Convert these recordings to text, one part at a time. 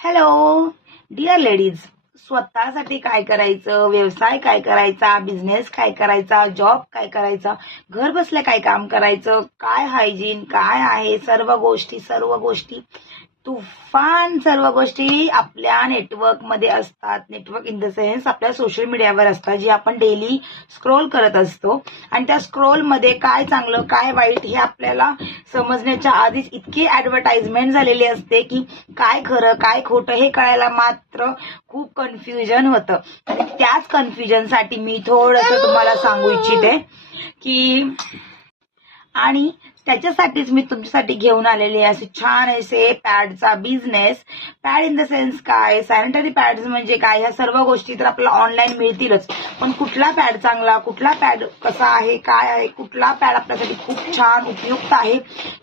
Hello dear ladies, स्वतःसाठी काय करायचं, व्यवसाय काय करायचा, बिझनेस काय करायचा, जॉब काय करायचा, घर बसल्या काय काम करायचं, काय हायजीन काय आहे, सर्व गोष्टी तुफान सर्व गोष्टी आपल्या नेटवर्कमध्ये असतात. नेटवर्क इन द सेन्स आपल्या सोशल मीडियावर असतात, जी आपण डेली स्क्रोल करत असतो. आणि त्या स्क्रोलमध्ये काय चांगलं काय वाईट हे आपल्याला समजण्याच्या आधीच इतकी ऍडव्हर्टाइजमेंट झालेली असते की काय खरं काय खोटं हे कळायला मात्र खूप कन्फ्युजन होतं. आणि त्याच कन्फ्युजनसाठी मी थोडंसं तुम्हाला सांगू इच्छिते की आणि त्याच्यासाठीच मी तुमच्यासाठी घेऊन आलेले असे छान असे पॅडचा business. Pad in the sense काय, सॅनिटरी पॅड्स म्हणजे काय, ह्या सर्व गोष्टी तर आपल्याला ऑनलाईन मिळतीलच. पण कुठला पॅड चांगला, कुठला पॅड कसा आहे, काय आहे, कुठला पॅड आपल्यासाठी खूप छान उपयुक्त आहे,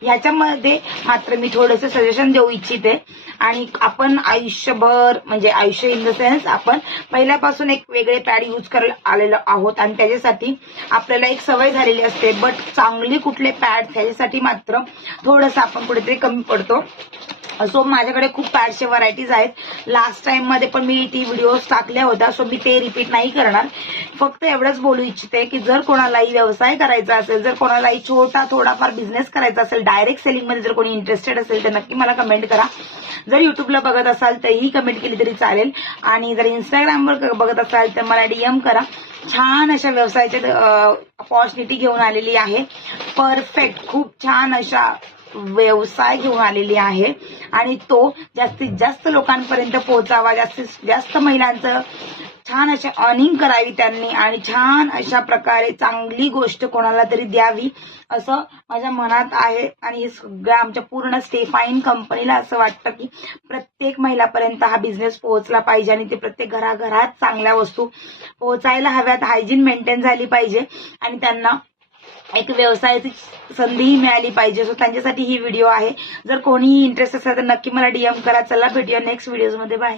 ह्याच्यामध्ये मात्र मी थोडंसं सजेशन देऊ इच्छिते. आणि आपण आयुष्यभर म्हणजे आयुष्य इन द सेन्स आपण पहिल्यापासून एक वेगळे पॅड यूज करायला आलेलो आहोत आणि त्याच्यासाठी आपल्याला एक सवय झालेली असते. बट चांगली कुठले पॅड त्याच्यासाठी मात्र थोडंसं आपण कुठेतरी कमी पडतो. सो माझ्याकडे खूप पॅडचे व्हरायटीज आहेत. लास्ट टाइम मध्ये पण मी ती व्हिडिओज टाकल्या होत्या, सो मी ते रिपीट नाही करणार. फक्त एवढंच बोलू इच्छिते की जर कोणालाही व्यवसाय करायचा असेल, जर कोणालाही छोटा थोडाफार बिझनेस करायचा असेल, डायरेक्ट सेलिंग मध्ये जर कोणी इंटरेस्टेड असेल तर नक्की मला कमेंट करा. जर युट्यूबला बघत असाल तरीही कमेंट केली तरी चालेल. आणि जर इंस्टाग्रामवर बघत असाल तर मला डीएम करा. छान अशा व्यवसायाची अपॉर्च्युनिटी घेऊन आलेली आहे. परफेक्ट खूप छान अशा व्यवसाय घेऊन आलेली आहे आणि तो जास्तीत जास्त लोकांपर्यंत पोहोचावा, जास्तीत जास्त महिलांचं छान अशी अर्निंग करावी त्यांनी आणि छान अशा प्रकारे चांगली गोष्ट कोणाला तरी द्यावी असं माझ्या मनात आहे. आणि हे सगळ्या आमच्या पूर्ण स्टेफाईन कंपनीला असं वाटतं की प्रत्येक महिलापर्यंत हा बिझनेस पोहोचला पाहिजे आणि ते प्रत्येक घराघरात चांगल्या वस्तू पोहोचायला हव्यात, हायजीन मेंटेन झाली पाहिजे आणि त्यांना एक व्यवसायाची संधीही मिळाली पाहिजे. सो त्यांच्यासाठी ही व्हिडिओ आहे. जर कोणीही इंटरेस्ट असेल तर नक्की मला डीएम करा. चला भेटूया नेक्स्ट व्हिडिओमध्ये. बाय.